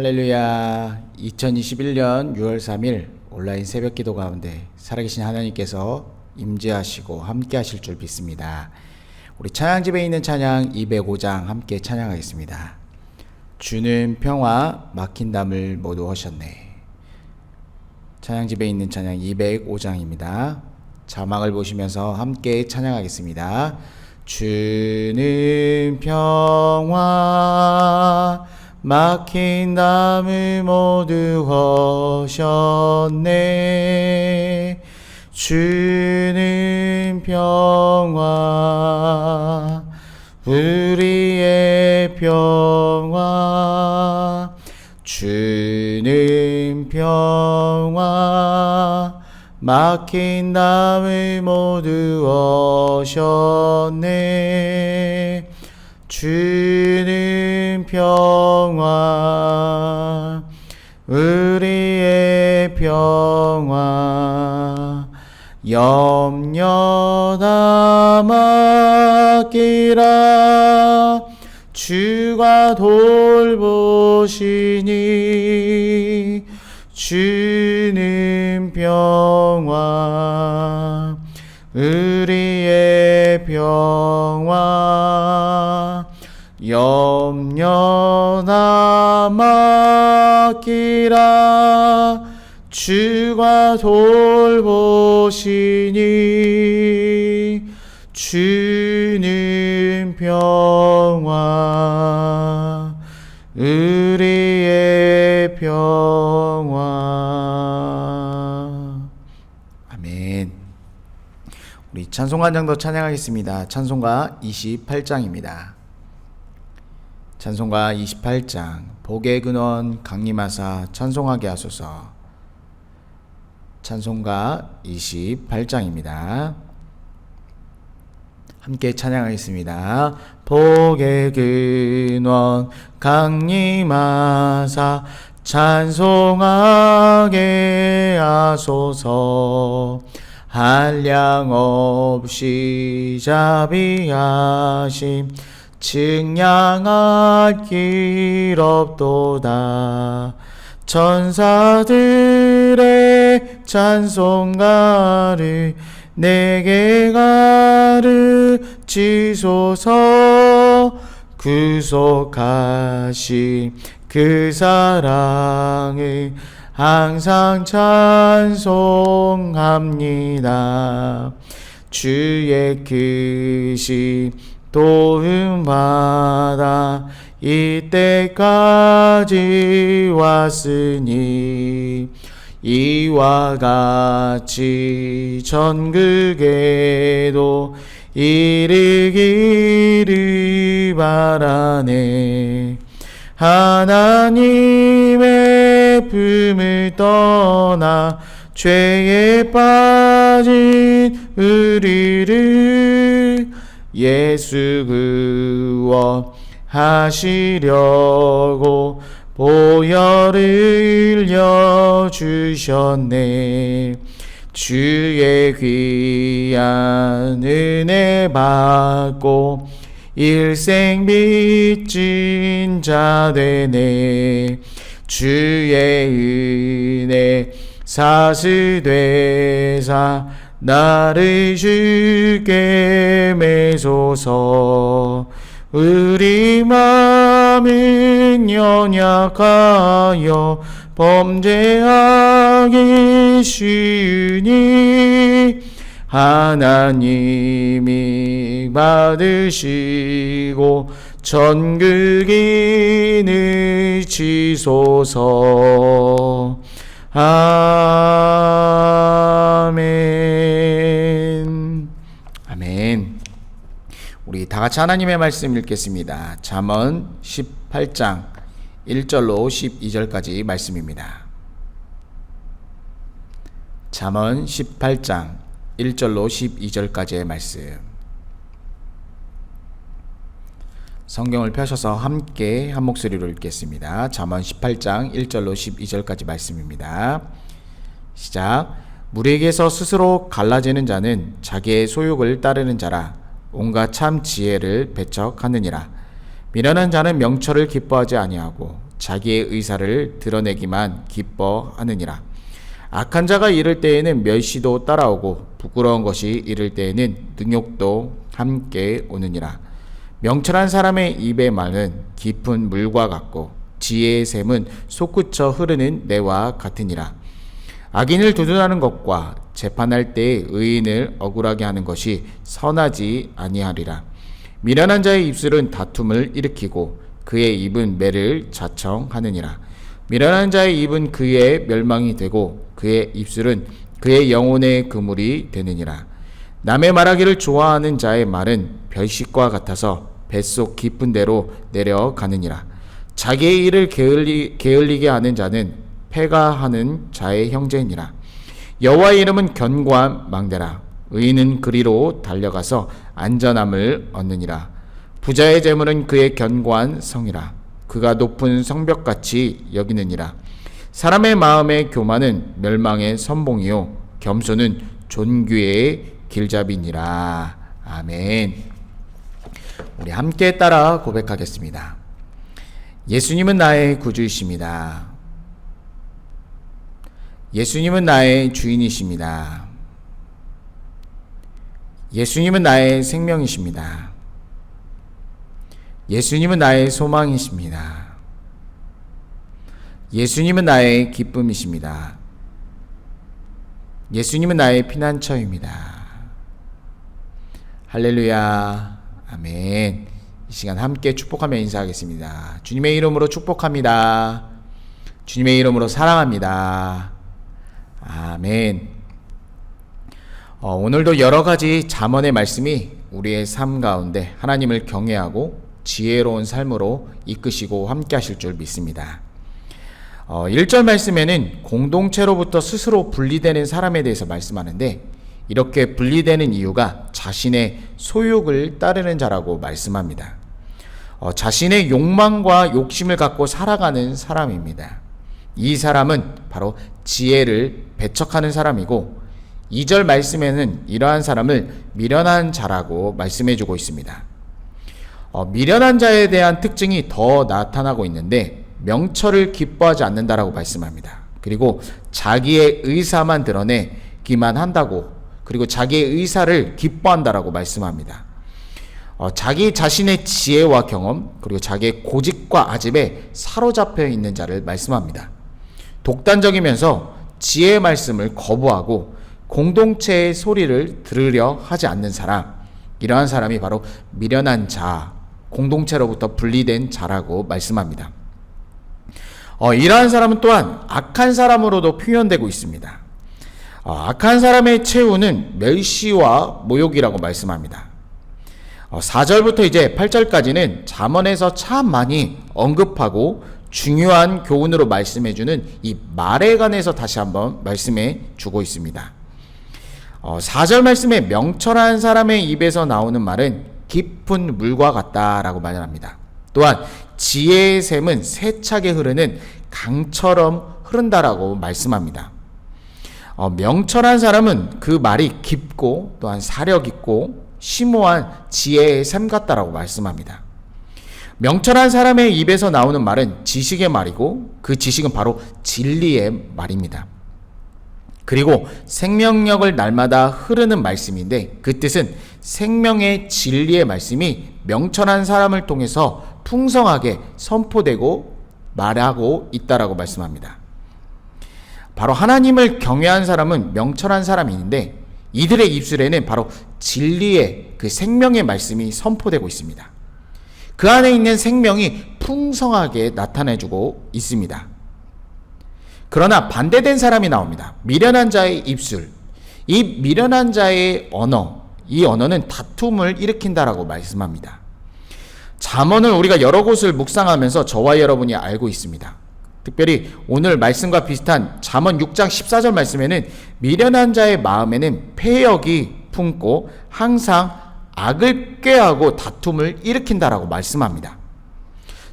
할렐루야. 2021년 6월 3일 온라인 새벽 기도 가운데 살아계신 하나님께서 임재하시고 함께 하실 줄 믿습니다. 우리 찬양집에 있는 찬양 205장 함께 찬양하겠습니다. 주는 평화 막힌 담을 모두 하셨네. 찬양집에 있는 찬양 205장입니다. 자막을 보시면서 함께 찬양하겠습니다. 주는 평화 막힌 담을 모두 하셨네. 주는 평화 우리의 평화 주는 평화 막힌 담을 모두 하셨네. 주는 평화 우리의 평화 염려 다 맡기라. 주가 돌보시니 주는 평화 우리의 평화 염려 다 맡기라. 주가 돌보시니 주는 평화 우리의 평화. 아멘. 우리 찬송가 한 장 더 찬양하겠습니다. 찬송가 28장입니다. 찬송가 28장 복의 근원 강림하사 찬송하게 하소서. 찬송가 28장입니다. 함께 찬양하겠습니다. 복의 근원 강림하사 찬송하게 하소서. 한량 없이 자비하심 측량할 길 없도다. 천사들의 찬송가를 내게 가르치소서. 구속하신 그 사랑을 항상 찬송합니다. 주의 크신 도움 받아 이때까지 왔으니 이와 같이 전국에도 이르기를 바라네. 하나님의 품을 떠나 죄에 빠진 우리를 예수 구원하시려고 보혈을 흘려주셨네. 주의 귀한 은혜 받고 일생 빚진 자 되네. 주의 은혜 사슬되사 나를 주께 매소서. 우리 마음은 연약하여 범죄하기 쉬우니 하나님이 받으시고 전국인을 치소서. 아멘. 아멘. 우리 다 같이 하나님의 말씀 읽겠습니다. 잠언 18장 1절로 12절까지 말씀입니다. 잠언 18장 1절로 12절까지의 말씀. 성경을 펴셔서 함께 한 목소리로 읽겠습니다. 잠언 18장 1절로 12절까지 말씀입니다. 시작. 무리에게서 스스로 갈라지는 자는 자기의 소욕을 따르는 자라. 온갖 참 지혜를 배척하느니라. 미련한 자는 명철을 기뻐하지 아니하고 자기의 의사를 드러내기만 기뻐하느니라. 악한 자가 이를 때에는 멸시도 따라오고 부끄러운 것이 이를 때에는 능욕도 함께 오느니라. 명철한 사람의 입의 말은 깊은 물과 같고 지혜의 샘은 솟구쳐 흐르는 내와 같으니라. 악인을 두둔하는 것과 재판할 때에 의인을 억울하게 하는 것이 선하지 아니하리라. 미련한 자의 입술은 다툼을 일으키고 그의 입은 매를 자청하느니라. 미련한 자의 입은 그의 멸망이 되고 그의 입술은 그의 영혼의 그물이 되느니라. 남의 말하기를 좋아하는 자의 말은 별식과 같아서 뱃속 깊은 데로 내려가느니라. 자기의 일을 게을리게 하는 자는 패가하는 자의 형제니라. 여호와의 이름은 견고한 망대라. 의인은 그리로 달려가서 안전함을 얻느니라. 부자의 재물은 그의 견고한 성이라. 그가 높은 성벽같이 여기느니라. 사람의 마음의 교만은 멸망의 선봉이요 겸손은 존귀의 길잡이니라. 아멘. 우리 함께 따라 고백하겠습니다. 예수님은 나의 구주이십니다. 예수님은 나의 주인이십니다. 예수님은 나의 생명이십니다. 예수님은 나의 소망이십니다. 예수님은 나의 기쁨이십니다. 예수님은 나의 피난처입니다. 할렐루야. 아멘. 이 시간 함께 축복하며 인사하겠습니다. 주님의 이름으로 축복합니다. 주님의 이름으로 사랑합니다. 아멘. 오늘도 여러 가지 잠언의 말씀이 우리의 삶 가운데 하나님을 경외하고 지혜로운 삶으로 이끄시고 함께 하실 줄 믿습니다. 1절 말씀에는 공동체로부터 스스로 분리되는 사람에 대해서 말씀하는데 이렇게 분리되는 이유가 자신의 소욕을 따르는 자라고 말씀합니다. 자신의 욕망과 욕심을 갖고 살아가는 사람입니다. 이 사람은 바로 지혜를 배척하는 사람이고 2절 말씀에는 이러한 사람을 미련한 자라고 말씀해주고 있습니다. 미련한 자에 대한 특징이 더 나타나고 있는데 명철을 기뻐하지 않는다라고 말씀합니다. 그리고 자기의 의사만 드러내기만 한다고 그리고 자기의 의사를 기뻐한다라고 말씀합니다. 자기 자신의 지혜와 경험 그리고 자기의 고집과 아집에 사로잡혀 있는 자를 말씀합니다. 독단적이면서 지혜의 말씀을 거부하고 공동체의 소리를 들으려 하지 않는 사람, 이러한 사람이 바로 미련한 자, 공동체로부터 분리된 자라고 말씀합니다. 이러한 사람은 또한 악한 사람으로도 표현되고 있습니다. 악한 사람의 최후는 멸시와 모욕이라고 말씀합니다. 4절부터 이제 8절까지는 잠언에서 참 많이 언급하고 중요한 교훈으로 말씀해주는 이 말에 관해서 다시 한번 말씀해 주고 있습니다. 4절 말씀에 명철한 사람의 입에서 나오는 말은 깊은 물과 같다라고 말합니다. 또한 지혜의 샘은 세차게 흐르는 강처럼 흐른다라고 말씀합니다. 명철한 사람은 그 말이 깊고 또한 사력 있고 심오한 지혜의 샘 같다라고 말씀합니다. 명철한 사람의 입에서 나오는 말은 지식의 말이고 그 지식은 바로 진리의 말입니다. 그리고 생명력을 날마다 흐르는 말씀인데 그 뜻은 생명의 진리의 말씀이 명철한 사람을 통해서 풍성하게 선포되고 말하고 있다라고 말씀합니다. 바로 하나님을 경외한 사람은 명철한 사람이 있는데 이들의 입술에는 바로 진리의 그 생명의 말씀이 선포되고 있습니다. 그 안에 있는 생명이 풍성하게 나타내주고 있습니다. 그러나 반대된 사람이 나옵니다. 미련한 자의 입술. 이 미련한 자의 언어, 이 언어는 다툼을 일으킨다라고 말씀합니다. 잠언을 우리가 여러 곳을 묵상하면서 저와 여러분이 알고 있습니다. 특별히 오늘 말씀과 비슷한 잠언 6장 14절 말씀에는 미련한 자의 마음에는 패역이 품고 항상 악을 꾀하고 다툼을 일으킨다라고 말씀합니다.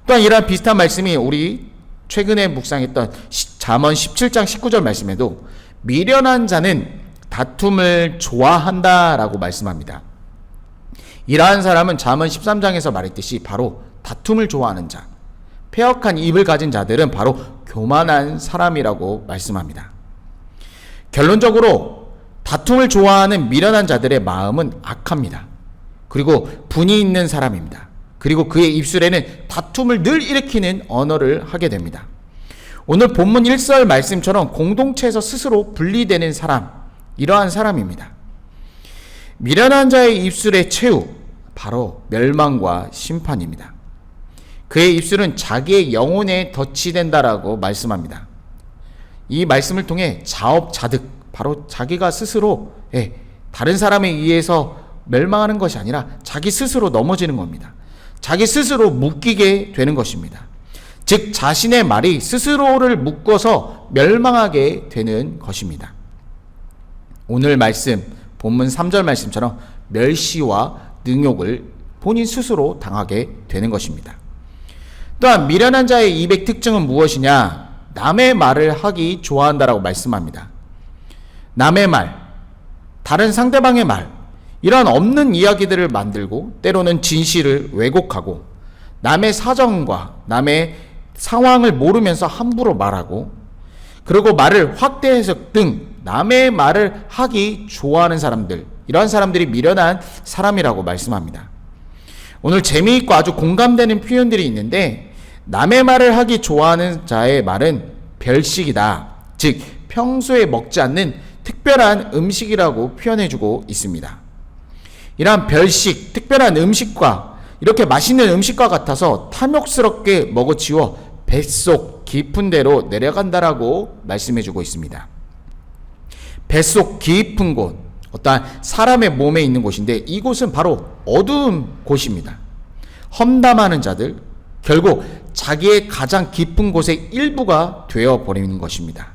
또한 이러한 비슷한 말씀이 우리 최근에 묵상했던 잠언 17장 19절 말씀에도 미련한 자는 다툼을 좋아한다라고 말씀합니다. 이러한 사람은 잠언 13장에서 말했듯이 바로 다툼을 좋아하는 자, 패역한 입을 가진 자들은 바로 교만한 사람이라고 말씀합니다. 결론적으로 다툼을 좋아하는 미련한 자들의 마음은 악합니다. 그리고 분이 있는 사람입니다. 그리고 그의 입술에는 다툼을 늘 일으키는 언어를 하게 됩니다. 오늘 본문 1절 말씀처럼 공동체에서 스스로 분리되는 사람, 이러한 사람입니다. 미련한 자의 입술의 최후, 바로 멸망과 심판입니다. 그의 입술은 자기의 영혼에 덫이 된다라고 말씀합니다. 이 말씀을 통해 자업자득, 바로 자기가 스스로 다른 사람에 의해서 멸망하는 것이 아니라 자기 스스로 넘어지는 겁니다. 자기 스스로 묶이게 되는 것입니다. 즉 자신의 말이 스스로를 묶어서 멸망하게 되는 것입니다. 오늘 말씀, 본문 3절 말씀처럼 멸시와 능욕을 본인 스스로 당하게 되는 것입니다. 또한 미련한 자의 입의 특징은 무엇이냐? 남의 말을 하기 좋아한다라고 말씀합니다. 남의 말, 다른 상대방의 말, 이러한 없는 이야기들을 만들고 때로는 진실을 왜곡하고 남의 사정과 남의 상황을 모르면서 함부로 말하고 그리고 말을 확대해석 등 남의 말을 하기 좋아하는 사람들, 이러한 사람들이 미련한 사람이라고 말씀합니다. 오늘 재미있고 아주 공감되는 표현들이 있는데 남의 말을 하기 좋아하는 자의 말은 별식이다. 즉 평소에 먹지 않는 특별한 음식이라고 표현해주고 있습니다. 이러한 별식, 특별한 음식과 이렇게 맛있는 음식과 같아서 탐욕스럽게 먹어치워 뱃속 깊은 데로 내려간다라고 말씀해주고 있습니다. 뱃속 깊은 곳, 어떠한 사람의 몸에 있는 곳인데 이곳은 바로 어두운 곳입니다. 험담하는 자들, 결국 자기의 가장 깊은 곳의 일부가 되어버리는 것입니다.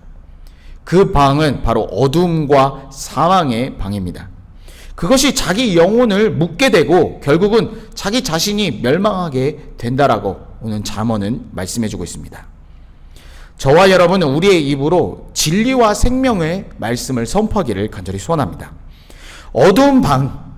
그 방은 바로 어둠과 사망의 방입니다. 그것이 자기 영혼을 묶게 되고 결국은 자기 자신이 멸망하게 된다라고 오늘 잠언은 말씀해주고 있습니다. 저와 여러분은 우리의 입으로 진리와 생명의 말씀을 선포하기를 간절히 소원합니다. 어두운 방,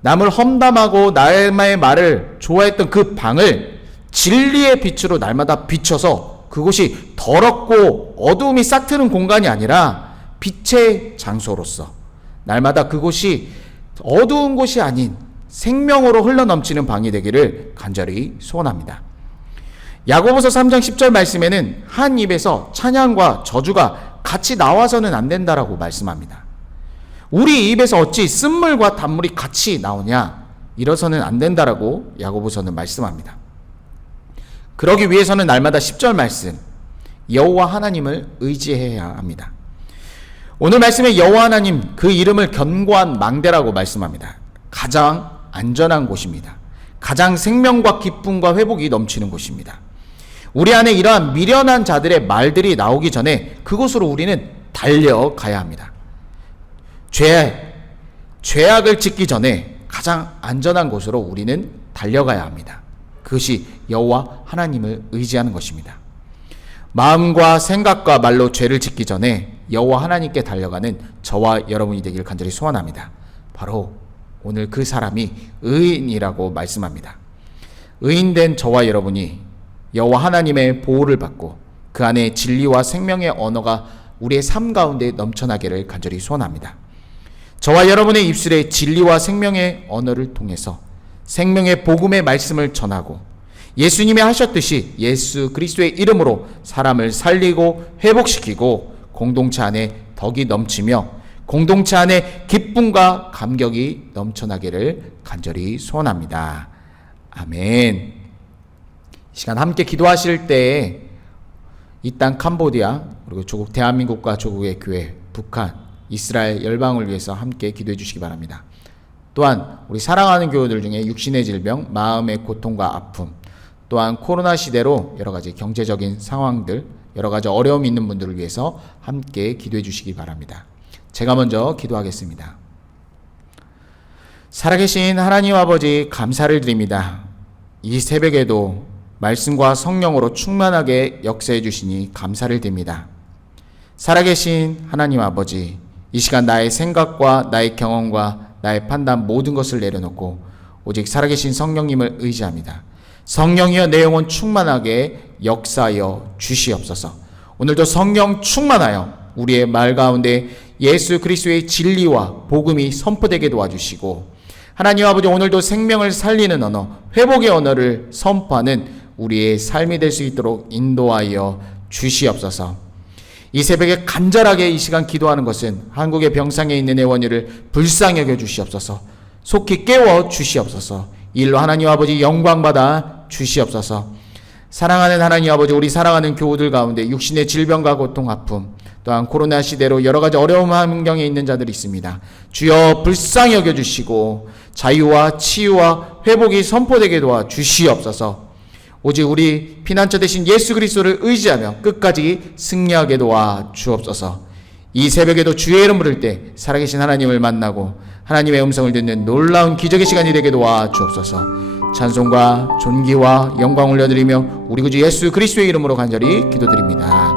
남을 험담하고 남의 말을 좋아했던 그 방을 진리의 빛으로 날마다 비춰서 그곳이 더럽고 어두움이 싹트는 공간이 아니라 빛의 장소로서 날마다 그곳이 어두운 곳이 아닌 생명으로 흘러넘치는 방이 되기를 간절히 소원합니다. 야고보서 3장 10절 말씀에는 한 입에서 찬양과 저주가 같이 나와서는 안 된다라고 말씀합니다. 우리 입에서 어찌 쓴물과 단물이 같이 나오냐? 이러서는 안 된다라고 야고보서는 말씀합니다. 그러기 위해서는 날마다 10절 말씀, 여호와 하나님을 의지해야 합니다. 오늘 말씀에 여호와 하나님, 그 이름을 견고한 망대라고 말씀합니다. 가장 안전한 곳입니다. 가장 생명과 기쁨과 회복이 넘치는 곳입니다. 우리 안에 이러한 미련한 자들의 말들이 나오기 전에 그곳으로 우리는 달려가야 합니다. 죄악을 짓기 전에 가장 안전한 곳으로 우리는 달려가야 합니다. 그것이 여호와 하나님을 의지하는 것입니다. 마음과 생각과 말로 죄를 짓기 전에 여호와 하나님께 달려가는 저와 여러분이 되기를 간절히 소원합니다. 바로 오늘 그 사람이 의인이라고 말씀합니다. 의인된 저와 여러분이 여호와 하나님의 보호를 받고 그 안에 진리와 생명의 언어가 우리의 삶 가운데 넘쳐나기를 간절히 소원합니다. 저와 여러분의 입술에 진리와 생명의 언어를 통해서 생명의 복음의 말씀을 전하고 예수님이 하셨듯이 예수 그리스도의 이름으로 사람을 살리고 회복시키고 공동체 안에 덕이 넘치며 공동체 안에 기쁨과 감격이 넘쳐나기를 간절히 소원합니다. 아멘. 이 시간 함께 기도하실 때에 이 땅 캄보디아 그리고 조국 대한민국과 조국의 교회, 북한, 이스라엘 열방을 위해서 함께 기도해 주시기 바랍니다. 또한 우리 사랑하는 교우들 중에 육신의 질병, 마음의 고통과 아픔, 또한 코로나 시대로 여러 가지 경제적인 상황들, 여러 가지 어려움이 있는 분들을 위해서 함께 기도해 주시기 바랍니다. 제가 먼저 기도하겠습니다. 살아계신 하나님 아버지 감사를 드립니다. 이 새벽에도 말씀과 성령으로 충만하게 역사해 주시니 감사를 드립니다. 살아계신 하나님 아버지, 이 시간 나의 생각과 나의 경험과 나의 판단 모든 것을 내려놓고 오직 살아계신 성령님을 의지합니다. 성령이여 내 영혼 충만하게 역사하여 주시옵소서. 오늘도 성령 충만하여 우리의 말 가운데 예수 그리스도의 진리와 복음이 선포되게 도와주시고, 하나님 아버지 오늘도 생명을 살리는 언어, 회복의 언어를 선포하는 우리의 삶이 될 수 있도록 인도하여 주시옵소서. 이 새벽에 간절하게 이 시간 기도하는 것은 한국의 병상에 있는 애원이를 불쌍히 여겨 주시옵소서. 속히 깨워 주시옵소서. 이 일로 하나님 아버지 영광받아 주시옵소서. 사랑하는 하나님 아버지, 우리 사랑하는 교우들 가운데 육신의 질병과 고통, 아픔, 또한 코로나 시대로 여러 가지 어려운 환경에 있는 자들이 있습니다. 주여 불쌍히 여겨주시고 자유와 치유와 회복이 선포되게 도와 주시옵소서. 오직 우리 피난처 되신 예수 그리스도를 의지하며 끝까지 승리하게 도와 주옵소서. 이 새벽에도 주의 이름 부를 때 살아계신 하나님을 만나고 하나님의 음성을 듣는 놀라운 기적의 시간이 되게 도와 주옵소서. 찬송과 존귀와 영광 올려드리며 우리 구주 예수 그리스도의 이름으로 간절히 기도드립니다.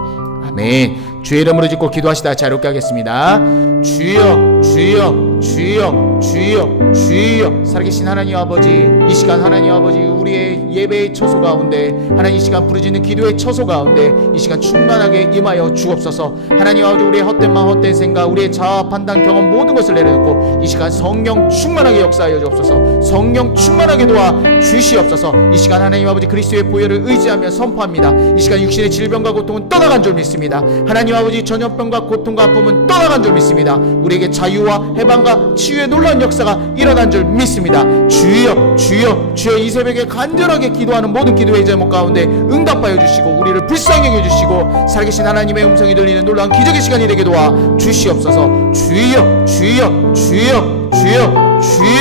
아멘. 주의 이름으로 짓고 기도하시다 자유롭게 하겠습니다. 주여 주여 주여 주여 주여. 살아계신 하나님 아버지, 이 시간 하나님 아버지 우리의 예배의 처소 가운데, 하나님 이 시간 부르짖는 기도의 처소 가운데 이 시간 충만하게 임하여 주옵소서. 하나님 아버지 우리의 헛된 마음, 헛된 생각, 우리의 자아, 판단, 경험 모든 것을 내려놓고 이 시간 성령 충만하게 역사하여 주옵소서. 성령 충만하게 도와 주시옵소서. 이 시간 하나님 아버지 그리스도의 보혈을 의지하며 선포합니다. 이 시간 육신의 질병과 고통은 떠나간 줄 믿습니다. 하나님 아버지 전염병과 고통과 아픔은 떠나간 줄 믿습니다. 우리에게 자유와 해방과 치유의 놀라운 역사가 일어난 줄 믿습니다. 주여 주여 주여. 이 새벽에 간절하게 기도하는 모든 기도의 제목 가운데 응답하여 주시고 우리를 불쌍히 여겨주시고 살아계신 하나님의 음성이 들리는 놀라운 기적의 시간이 되게 도와 주시옵소서. 주여 주여 주여 주여 주여